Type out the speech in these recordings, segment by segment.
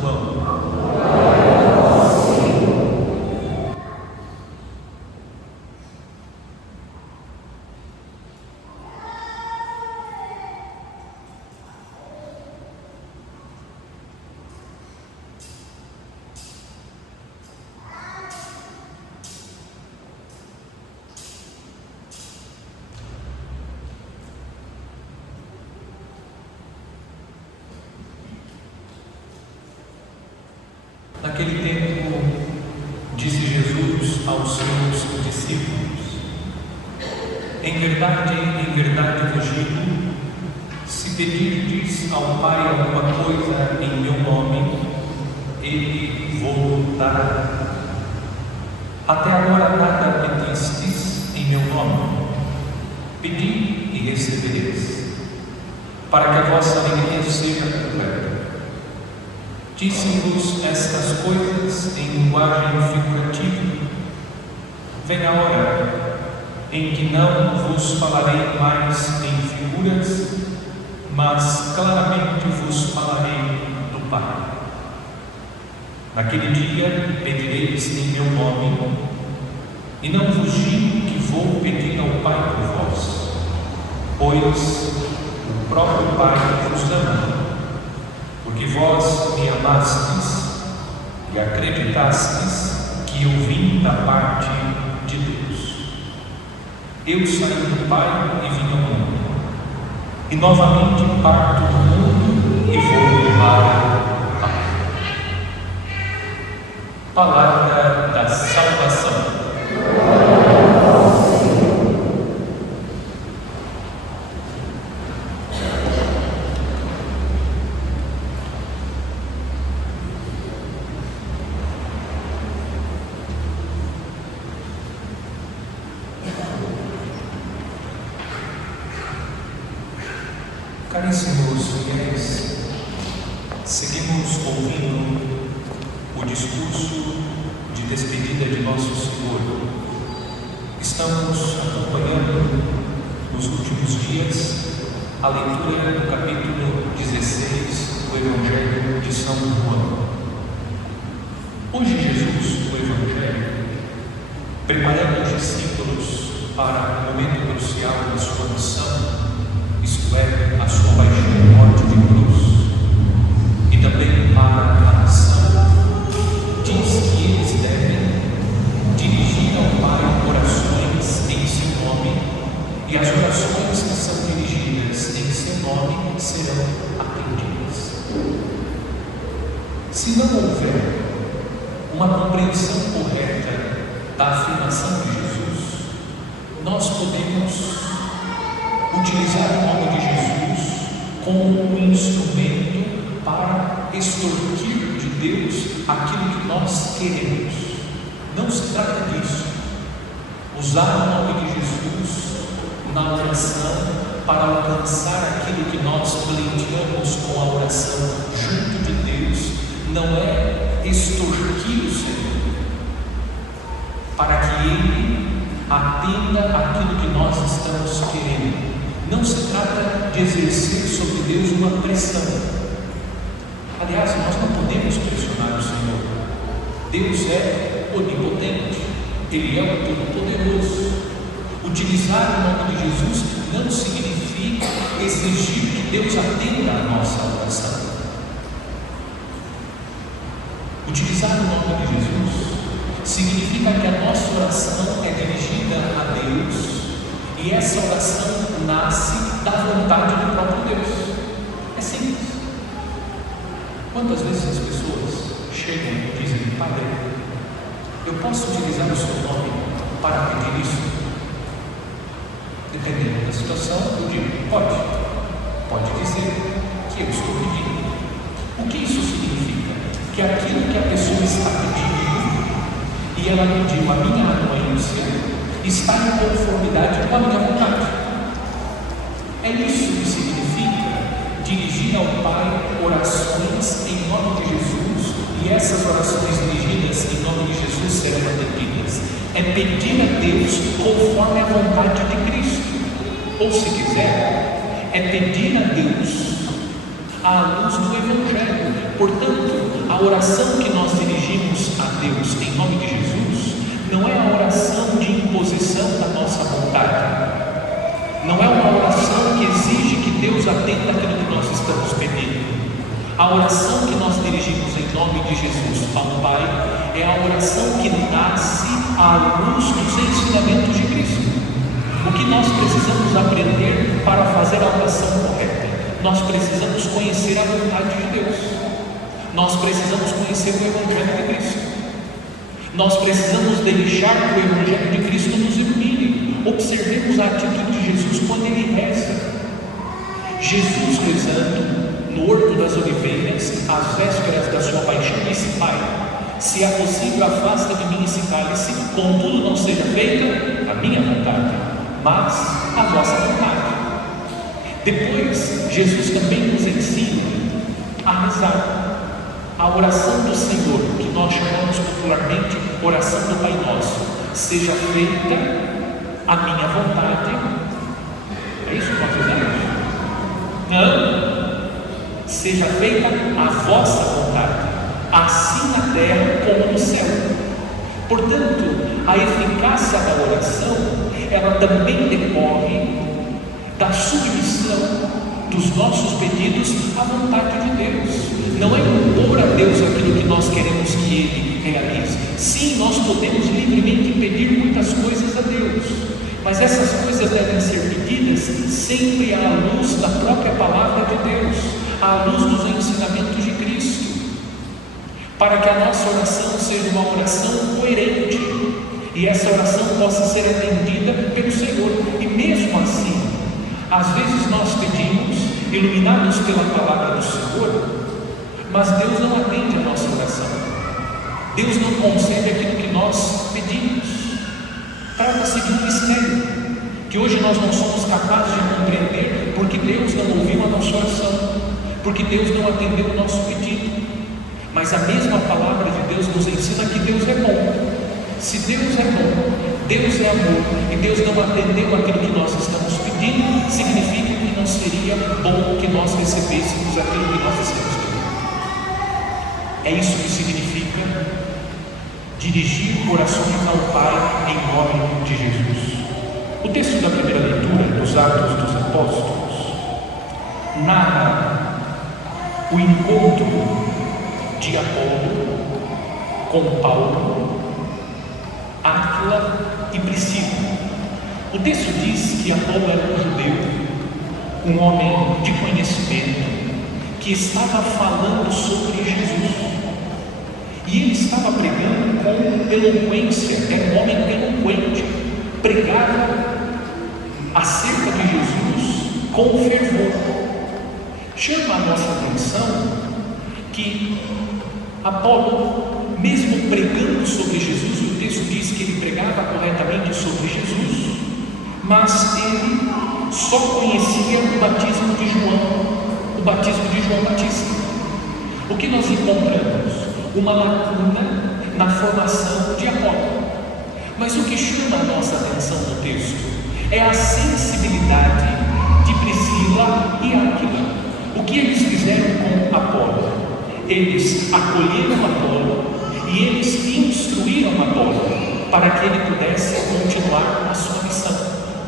João. Naquele tempo, disse Jesus aos seus discípulos: em verdade vos digo, se pedirdes ao Pai alguma coisa em meu nome, Ele vos dará. Até agora nada pedistes em meu nome. Pedi e recebereis, para que a vossa alegria seja completa. Disse-vos estas coisas em linguagem figurativa. Vem a hora em que não vos falarei mais em figuras, mas claramente vos falarei do Pai. Naquele dia pedireis em meu nome, e não vos digo que vou pedir ao Pai por vós, pois o próprio Pai vos ama, porque vós me amastes e acreditastes que eu vim da parte de Deus. Eu saí do Pai e vim ao mundo, e novamente parto do mundo e vou para o Pai. Palavra da salvação. Caríssimos fiéis, seguimos ouvindo o discurso de despedida de Nosso Senhor. Estamos acompanhando nos últimos dias a leitura do capítulo 16 do Evangelho de São João. Hoje Jesus, o Evangelho, preparando os discípulos para o momento crucial da sua missão, isto é, a sua paixão e morte de cruz, e também para a missão, diz que eles devem dirigir ao Pai orações em seu nome, e as orações que são dirigidas em seu nome serão atendidas. Se não houver uma compreensão correta da afirmação de Jesus, nós podemos utilizar o nome de Jesus como um instrumento para extorquir de Deus aquilo que nós queremos. Não se trata disso. Usar o nome de Jesus na oração para alcançar aquilo que nós pleiteamos com a oração junto de Deus não é extorquir o Senhor para que Ele atenda aquilo que nós estamos querendo. Não se trata de exercer sobre Deus uma pressão. Aliás, nós não podemos pressionar o Senhor. Deus é onipotente, Ele é o Todo-Poderoso. Utilizar o nome de Jesus não significa exigir que Deus atenda a nossa oração. Utilizar o nome de Jesus significa que a nossa oração é dirigida a Deus, e essa oração nasce da vontade do próprio Deus. É simples. Quantas vezes as pessoas chegam e dizem: Padre, eu posso utilizar o seu nome para pedir isso? Dependendo da situação, eu digo: pode dizer que eu estou pedindo. O que isso significa? Que aquilo que a pessoa está pedindo, e ela pediu a minha anuência, está em conformidade com a minha vontade. É isso que significa dirigir ao Pai orações em nome de Jesus, e essas orações dirigidas em nome de Jesus serão atendidas. É pedir a Deus conforme a vontade de Cristo, ou se quiser, é pedir a Deus à luz do Evangelho. Portanto, a a oração que nós dirigimos a Deus em nome de Jesus não é a oração de imposição da nossa vontade, não é uma oração que exige que Deus atenda aquilo que nós estamos pedindo. A oração que nós dirigimos em nome de Jesus ao Pai é a oração que nasce à luz dos ensinamentos de Cristo. O que nós precisamos aprender para fazer a oração correta? Nós precisamos conhecer a vontade de Deus. Nós precisamos conhecer o Evangelho de Cristo. Nós precisamos deixar que o Evangelho de Cristo nos ilumine. Observemos a atitude de Jesus quando ele reza. Jesus rezando no Horto das Oliveiras, às vésperas da sua paixão, disse: Pai, se é possível, afasta de mim esse cálice, contudo não seja feita a minha vontade, mas a vossa vontade. Depois, Jesus também nos ensina a rezar a oração do Senhor, que nós chamamos popularmente oração do Pai Nosso: seja feita a minha vontade. É isso que nós fizemos? Não. Seja feita a vossa vontade, assim na terra como no céu. Portanto, a eficácia da oração, ela também decorre da submissão dos nossos pedidos à vontade de Deus. Não é impor a Deus aquilo que nós queremos que Ele realize. Sim, nós podemos livremente pedir muitas coisas a Deus, mas essas coisas devem ser pedidas sempre à luz da própria palavra de Deus, à luz dos ensinamentos de Cristo, para que a nossa oração seja uma oração coerente e essa oração possa ser atendida pelo Senhor. E mesmo assim, às vezes nós pedimos, iluminados pela palavra do Senhor, mas Deus não atende a nossa oração. Deus não concede aquilo que nós pedimos. Trata-se de um mistério que hoje nós não somos capazes de compreender, porque Deus não ouviu a nossa oração, porque Deus não atendeu o nosso pedido. Mas a mesma palavra de Deus nos ensina que Deus é bom. Se Deus é bom, Deus é amor, e Deus não atendeu aquilo que nós estamos pedindo, significa que não seria bom que nós recebêssemos aquilo que nós estamos pedindo. É isso que significa dirigir orações ao Pai em nome de Jesus. O texto da primeira leitura dos Atos dos Apóstolos narra o encontro de Apolo com Paulo, Áquila e Priscila. O texto diz que Apolo era um judeu, um homem de conhecimento, que estava falando sobre Jesus, e ele estava pregando com eloquência, era um homem eloquente, pregava acerca de Jesus com fervor. Chama a nossa atenção que Apolo, mesmo pregando sobre Jesus, o texto diz que ele pregava corretamente sobre Jesus, mas ele só conhecia o batismo de João, o batismo de João Batista. O que nós encontramos? Uma lacuna na formação de Apolo. Mas o que chama a nossa atenção no texto é a sensibilidade de Priscila e Áquila. O que eles fizeram com Apolo? Eles acolheram Apolo e eles instruíram Apolo para que ele pudesse continuar a sua missão.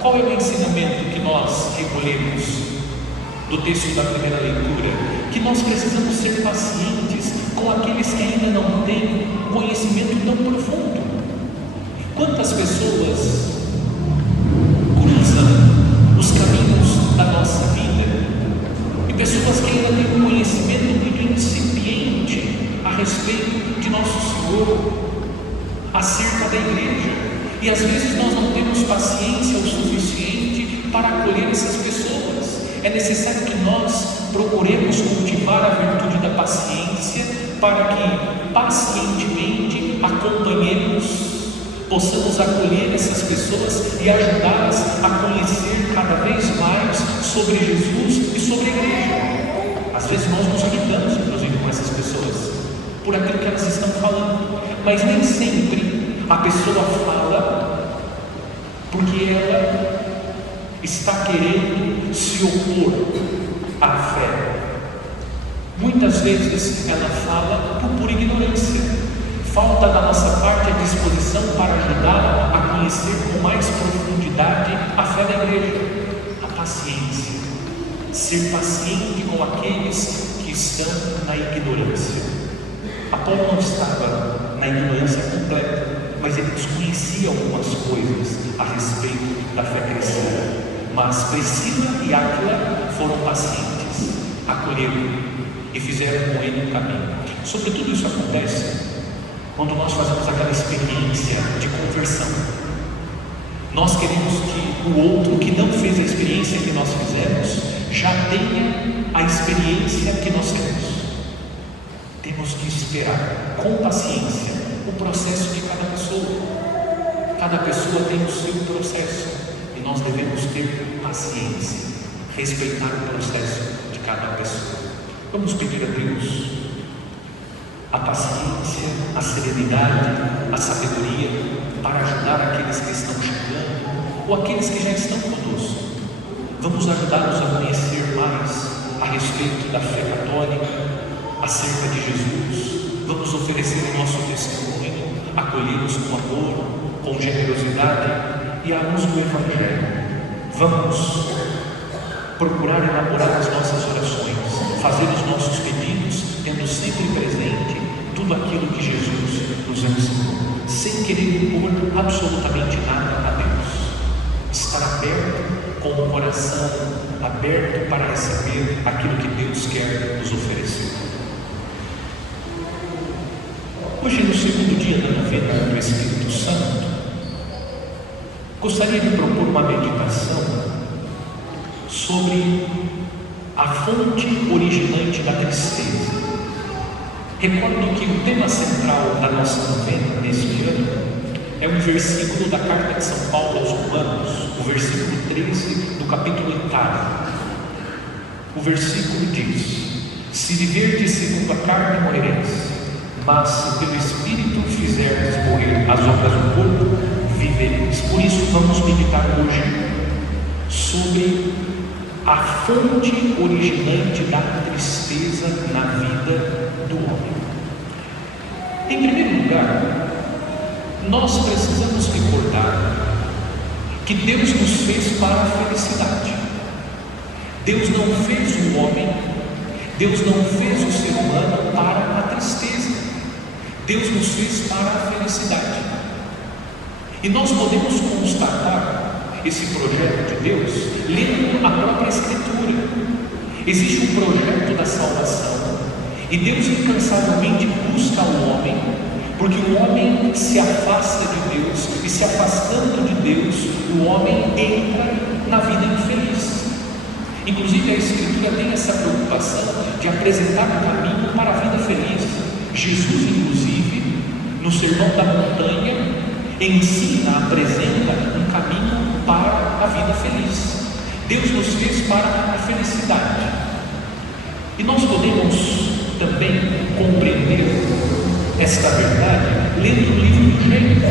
Qual é o ensinamento que nós recolhemos do texto da primeira leitura? Que nós precisamos ser pacientes com aqueles que ainda não têm conhecimento tão profundo. Quantas pessoas cruzam os caminhos da nossa vida, e pessoas que ainda têm um conhecimento muito incipiente a respeito de nosso Senhor, acerca da igreja, e às vezes nós não temos paciência o suficiente para acolher essas pessoas. É necessário que nós procuremos cultivar a virtude da paciência, para que pacientemente acompanhemos, possamos acolher essas pessoas e ajudá-las a conhecer cada vez mais sobre Jesus e sobre a igreja. Às vezes nós nos irritamos, inclusive, com essas pessoas, por aquilo que elas estão falando, mas nem sempre a pessoa fala porque ela está querendo se opor à fé. Muitas vezes ela fala por Falta da nossa parte a disposição para ajudá-la a conhecer com mais profundidade a fé da igreja, a paciência. Ser paciente com aqueles que estão na ignorância. Apolo não estava na ignorância completa, mas ele desconhecia algumas coisas a respeito da fé cristã. Mas Priscila e Áquila foram pacientes, acolheram e fizeram com ele um caminho. Sobre tudo isso acontece quando nós fazemos aquela experiência de conversão. Nós queremos que o outro que não fez a experiência que nós fizemos já tenha a experiência que nós temos. Temos que esperar com paciência o processo de cada pessoa. Cada pessoa tem o seu processo e nós devemos ter paciência, respeitar o processo de cada pessoa. Vamos pedir a Deus a paciência, a serenidade, a sabedoria para ajudar aqueles que estão chegando ou aqueles que já estão conosco. Vamos ajudá-los a conhecer mais a respeito da fé católica, acerca de Jesus. Vamos oferecer o nosso testemunho, acolhê-los com amor, com generosidade e a luz do Evangelho. Vamos procurar elaborar as nossas orações, fazer os nossos pedidos, tendo sempre presente tudo aquilo que Jesus nos ensinou, sem querer impor absolutamente nada a Deus. Estar aberto, com o coração aberto para receber aquilo que Deus quer nos oferecer. Hoje, no segundo dia da novena do Espírito Santo, gostaria de propor uma meditação sobre a fonte originante da tristeza. Recordo que o tema central da nossa novena neste ano é um versículo da carta de São Paulo aos Romanos, o versículo 13 do capítulo 8. O versículo diz: se viverdes segundo a carne, morrereis, mas se pelo Espírito fizerdes morrer as obras do corpo, vivereis. Por isso vamos meditar hoje sobre a fonte originante da tristeza na vida do homem. Em primeiro lugar, nós precisamos recordar que Deus nos fez para a felicidade. Deus não fez o homem, Deus não fez o ser humano para a tristeza. Deus nos fez para a felicidade. E nós podemos constatar esse projeto de Deus lendo a própria Escritura. Existe um projeto da salvação e Deus incansavelmente busca o homem, porque o homem se afasta de Deus, e se afastando de Deus, o homem entra na vida infeliz. Inclusive a Escritura tem essa preocupação de apresentar um caminho para a vida feliz. Jesus, inclusive, no Sermão da Montanha, ensina, apresenta um caminho para a vida feliz. Deus nos fez para a felicidade. E nós podemos também compreender esta verdade lendo o livro do Gênesis.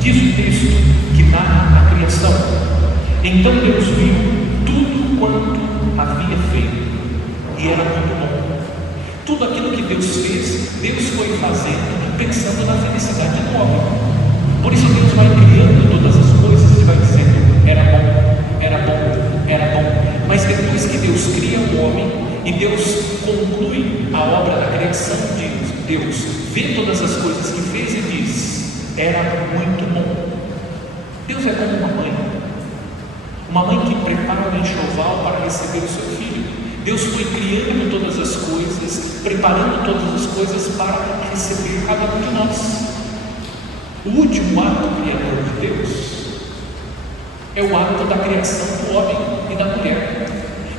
Diz o texto que narra a criação: então Deus viu tudo quanto havia feito, e era muito bom. Tudo aquilo que Deus fez, Deus foi fazendo pensando na felicidade do homem. Por isso Deus vai criando todas as coisas e vai dizendo: era bom, era bom, era bom. Mas depois que Deus cria o homem e Deus conclui a obra da criação de Deus, vê todas as coisas que fez e diz: era muito bom. Deus é como uma mãe que prepara o enxoval para receber o seu filho. Deus foi criando todas as coisas, preparando todas as coisas para receber cada um de nós. O último ato criador de Deus é o ato da criação do homem e da mulher.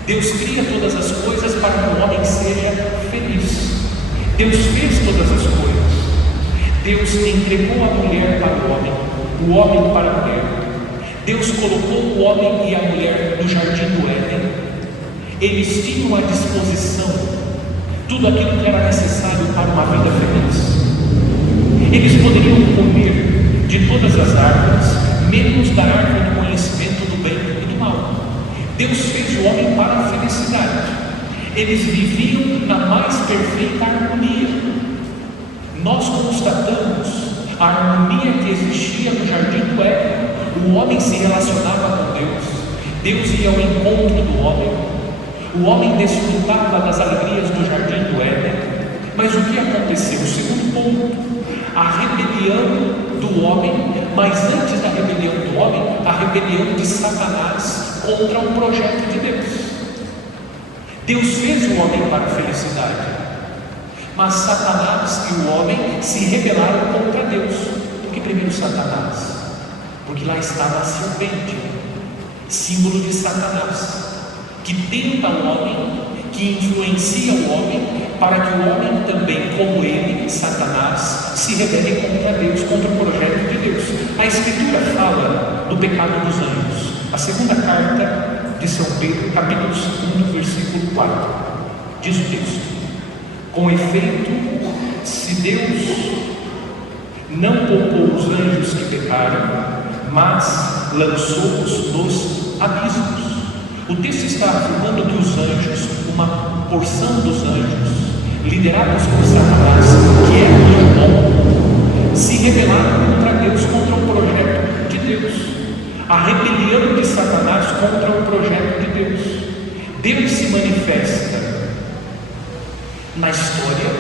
Deus cria todas as coisas para que o homem seja feliz. Deus fez todas as coisas. Deus entregou a mulher para o homem para a mulher. Deus colocou o homem e a mulher no jardim do Éden. Eles tinham à disposição tudo aquilo que era necessário para uma vida feliz. Eles poderiam comer de todas as árvores, menos da árvore do conhecimento do bem e do mal. Deus fez o homem para a felicidade. Eles viviam na mais perfeita harmonia. Nós constatamos harmonia que existia no jardim do Éden. O homem se relacionava com Deus, Deus ia ao encontro do homem, o homem desfrutava das alegrias do jardim do Éden. Mas o que aconteceu? O segundo ponto, a rebelião do homem, mas antes da rebelião do homem, a rebelião de Satanás contra o projeto de Deus. Deus fez o homem para a felicidade, mas Satanás e o homem se rebelaram contra Deus. Por que primeiro Satanás? Porque lá estava a serpente, símbolo de Satanás, que tenta o homem, que influencia o homem, para que o homem também, como ele, Satanás, se rebele contra Deus, contra o projeto de Deus. A Escritura fala do pecado dos anjos. A segunda carta de São Pedro, capítulo 2, versículo 4, diz o texto: com efeito, se Deus não poupou os anjos que pecaram, mas lançou-os nos abismos. O texto está afirmando que os anjos, uma porção dos anjos, liderados por Satanás, que é muito bom, se rebelaram contra Deus, contra o projeto de Deus. A rebelião de Satanás contra o projeto de Deus. Deus se manifesta na história,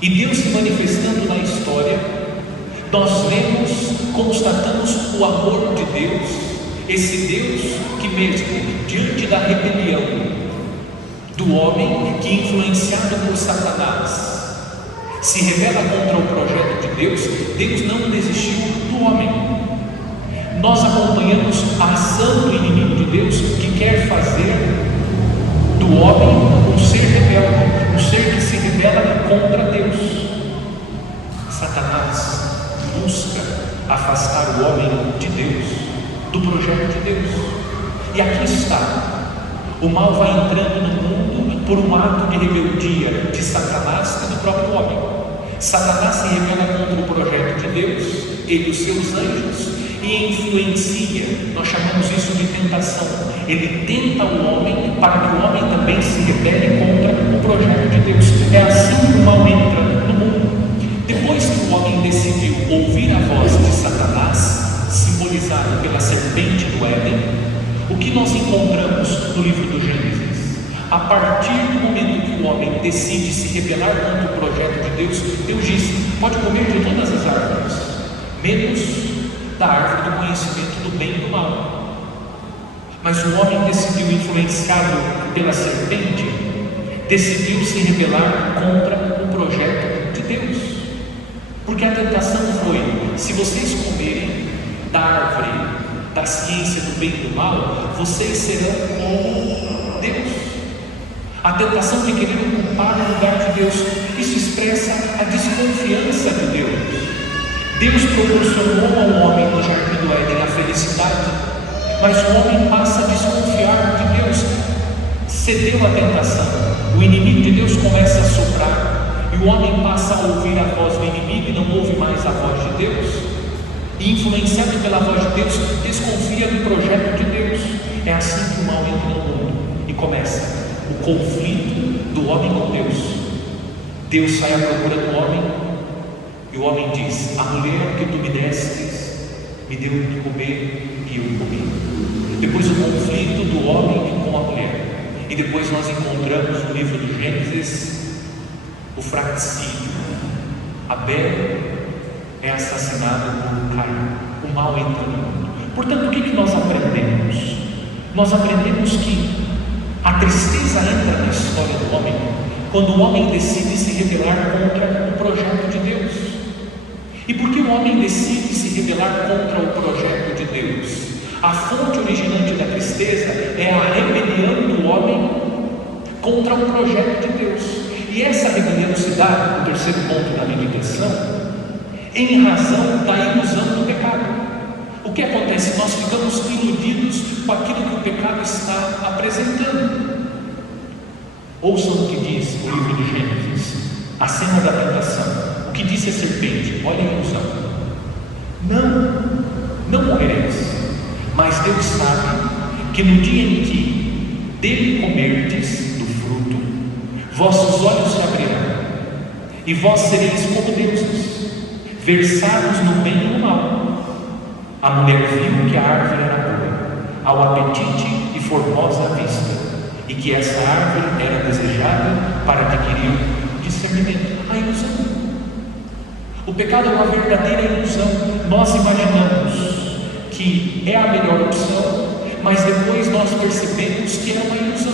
e Deus se manifestando na história, nós vemos, constatamos o amor de Deus, esse Deus que mesmo diante da rebelião do homem, que influenciado por Satanás se rebela contra o projeto de Deus, Deus não desistiu do homem. Nós acompanhamos a ação do inimigo de Deus, que quer fazer do homem um ser rebelde, um ser que se rebela contra Deus. Satanás busca afastar o homem de Deus, do projeto de Deus. E aqui está, o mal vai entrando no mundo por um ato de rebeldia de Satanás e do próprio homem. Satanás se rebela contra o projeto de Deus, ele e os seus anjos, e influencia. Nós chamamos isso de tentação. Ele tenta o homem para que o homem também se rebele contra o projeto de Deus. É assim que o mal entra no mundo. Depois que o homem decidiu ouvir a voz de Satanás, simbolizado pela serpente do Éden, o que nós encontramos no livro do Gênesis? A partir do momento que o homem decide se rebelar contra o projeto de Deus, Deus diz: pode comer de todas as árvores, menos da árvore do conhecimento do bem e do mal. Mas o homem decidiu, influenciado pela serpente, decidiu se rebelar contra o projeto de Deus, porque a tentação foi: se vocês comerem da árvore da ciência do bem e do mal, vocês serão como Deus. A tentação de querer ocupar o lugar de Deus, isso expressa a desconfiança de Deus. Deus proporcionou ao homem no jardim do Éden a felicidade, mas o homem passa a desconfiar de Deus, cedeu à tentação. O inimigo de Deus começa a soprar, e o homem passa a ouvir a voz do inimigo e não ouve mais a voz de Deus. E influenciado pela voz de Deus, desconfia do projeto de Deus. É assim que o mal entra no mundo, e começa o conflito do homem com Deus. Deus sai à procura do homem, e o homem diz: a mulher que tu me destes me deu de comer e eu comi. Depois o conflito do homem com a mulher, e depois nós encontramos no livro do Gênesis o fratricídio. Abel é assassinado por Caim. O mal entra no mundo. Portanto, o que nós aprendemos? Nós aprendemos que a tristeza entra na história do homem quando o homem decide se rebelar contra o projeto de Deus. E por que o homem decide se rebelar contra o projeto de Deus? A fonte originante da tristeza é a rebelião do homem contra o projeto de Deus. E essa rebelião se dá, o terceiro ponto da meditação, em razão da ilusão do pecado. O que acontece? Nós ficamos iludidos com aquilo que o pecado está apresentando. Ouçam o que diz o livro de Gênesis, a cena da tentação. O que disse a serpente? Olha a ilusão: não morrereis, mas Deus sabe que no dia em que dele comerdes do fruto, vossos olhos se abrirão, e vós sereis como deuses, versados no bem e no mal. A mulher viu que a árvore era boa, ao apetite e formosa à vista, e que essa árvore era desejada para adquirir discernimento. A ilusão. O pecado é uma verdadeira ilusão. Nós imaginamos que é a melhor opção, mas depois nós percebemos que é uma ilusão.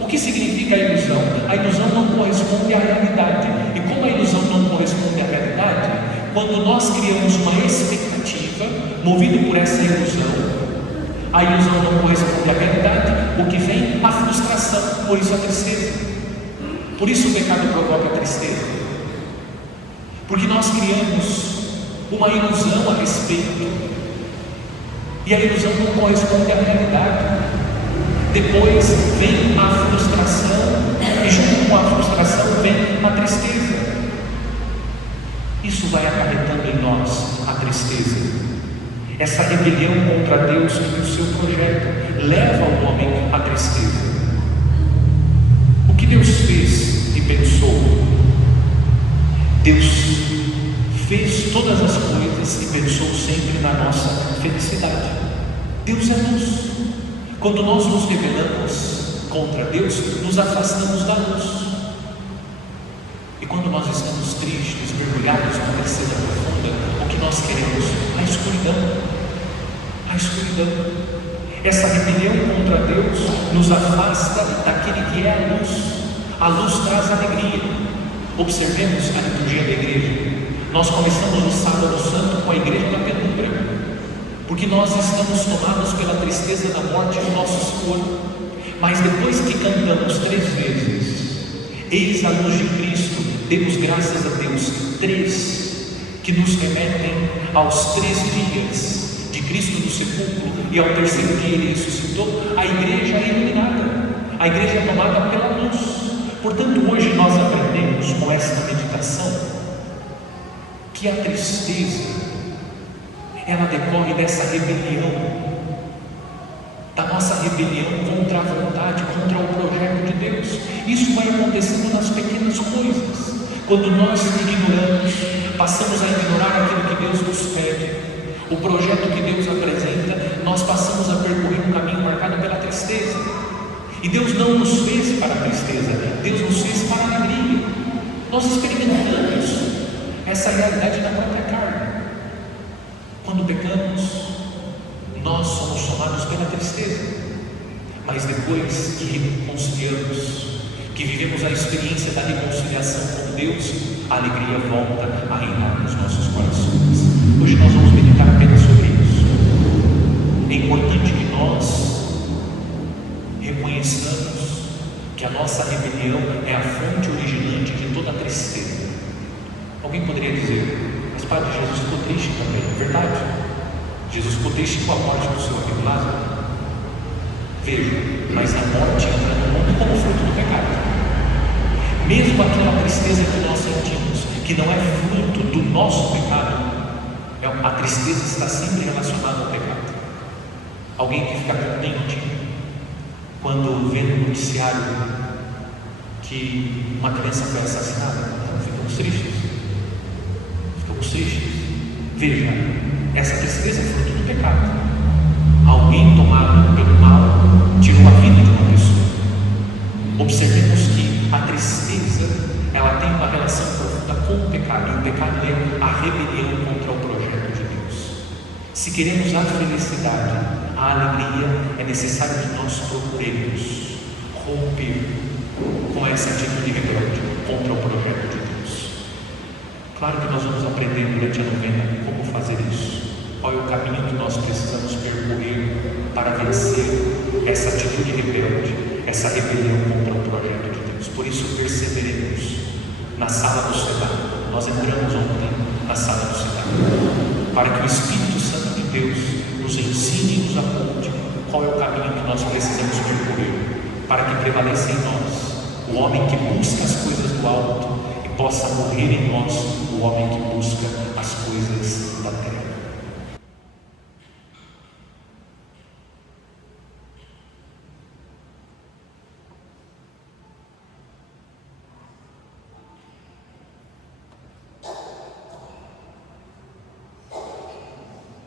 O que significa a ilusão? A ilusão não corresponde à realidade. E como a ilusão não corresponde à realidade, quando nós criamos uma expectativa, movido por essa ilusão, a ilusão não corresponde à realidade, o que vem? A frustração, por isso a tristeza. Por isso o pecado provoca a tristeza. Porque nós criamos uma ilusão a respeito, e a ilusão não corresponde à realidade. Depois vem a frustração, e junto com a frustração vem a tristeza. Isso vai acarretando em nós a tristeza. Essa rebelião contra Deus e o seu projeto leva o homem à tristeza. O que Deus fez e pensou? Deus fez todas as coisas e pensou sempre na nossa felicidade. Deus é luz. Quando nós nos rebelamos contra Deus, nos afastamos da luz. E quando nós estamos tristes, mergulhados numa tristeza profunda, o que nós queremos? A escuridão. A escuridão. Essa rebelião contra Deus nos afasta daquele que é a luz. A luz traz alegria. Observemos a liturgia da igreja. Nós começamos o sábado santo com a igreja da penumbra, porque nós estamos tomados pela tristeza da morte do nosso Senhor. Mas depois que cantamos 3 vezes, eis a luz de Cristo, demos graças a Deus, 3, que nos remetem aos 3 dias de Cristo no sepulcro, e ao 3º dia Ele ressuscitou, a igreja é iluminada, a igreja é tomada pela luz. Portanto, hoje nós aprendemos com esta meditação que a tristeza, ela decorre dessa rebelião, da nossa rebelião contra a vontade, contra o projeto de Deus. Isso vai acontecendo nas pequenas coisas. Quando nós ignoramos, passamos a ignorar aquilo que Deus nos pede, o projeto que Deus apresenta, nós passamos a percorrer um caminho marcado pela tristeza. E Deus não nos fez para a tristeza, Deus nos fez para a alegria. Nós experimentamos essa realidade da própria carne. Quando pecamos, nós somos tomados pela tristeza, mas depois que reconciliamos, que vivemos a experiência da reconciliação com Deus, a alegria volta a reinar nos nossos corações. Hoje nós vamos meditar apenas sobre isso. É importante que nós reconheçamos que a nossa rebelião é a fonte originante de toda a tristeza. Alguém poderia dizer, mas Padre, Jesus ficou triste também. É verdade, Jesus ficou triste com a morte do seu amigo Lázaro. Veja, mas a morte entra no mundo como fruto do pecado. Mesmo aquela tristeza que nós sentimos, que não é fruto do nosso pecado, a tristeza está sempre relacionada ao pecado. Alguém que fica contente quando vê no noticiário que uma criança foi assassinada? Não, ficamos tristes. Veja, essa tristeza é fruto do pecado. Alguém tomado pelo mal tirou a vida de uma pessoa. Observemos que a tristeza, ela tem uma relação profunda com o pecado, e o pecado é a rebelião contra o projeto de Deus. Se queremos a felicidade, a alegria, é necessário que nós procuremos romper com essa atitude rebelde contra o projeto de Deus. Claro que nós vamos aprender durante a novena como fazer isso. Qual é o caminho que nós precisamos percorrer para vencer essa atitude rebelde, essa rebelião contra o projeto de Deus. Por isso perseveremos na sala do cenáculo. Nós entramos ontem na sala do cenáculo, para que o Espírito Santo de Deus nos ensine e nos aponte qual é o caminho que nós precisamos percorrer, para que prevaleça em nós o homem que busca as coisas do alto e possa morrer em nós o homem que busca as coisas da terra.